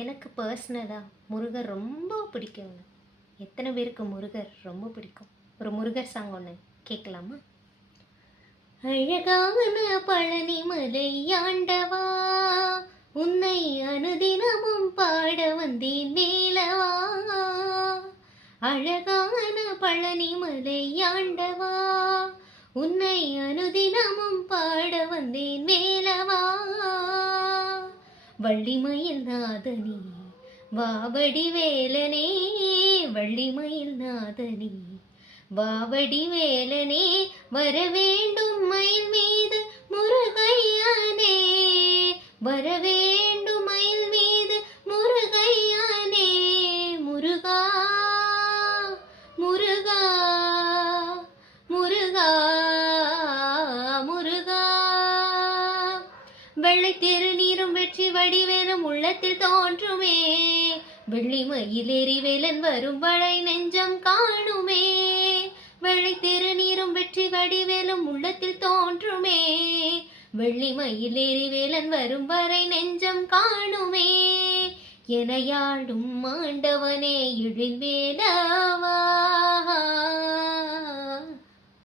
எனக்கு பர்சனலாக முருகர் ரொம்ப பிடிக்குங்க. எத்தனை பேருக்கு முருகர் ரொம்ப பிடிக்கும்? ஒரு முருகர் சாங் ஒன்று கேட்கலாமா? அழகான பழனி மலை ஆண்டவா, உன்னை அனுதினமும் பாட வந்தேன் வேலவா. அழகான பழனி மலை ஆண்டவா, உன்னை அனுதினமும் பாட வந்தேன் வேலவா. வள்ளிமயில் நாதனே வாவடி வேலனே, வள்ளிமயில் நாதனே வாவடி வேலனே, வரவேண்டும் மயில் மீது முருகையானே, வரவேண்டும் மயில் மீது முருகையானே. முருகா முருகா முருகா முருகா. வெள்ளை திருநீரும் வெற்றி வடிவேலும் உள்ளத்தில் தோன்றுமே, வெள்ளி மயிலேறி வேலன் வரும் வழி நெஞ்சம் காணுமே. வெள்ளை திருநீரும் வெற்றி வடிவேலும் உள்ளத்தில் தோன்றுமே, வெள்ளி மயிலேறி வேலன் வரும் வரை நெஞ்சம் காணுமே. எனையாளும் ஆண்டவனே எழில் வேலவா.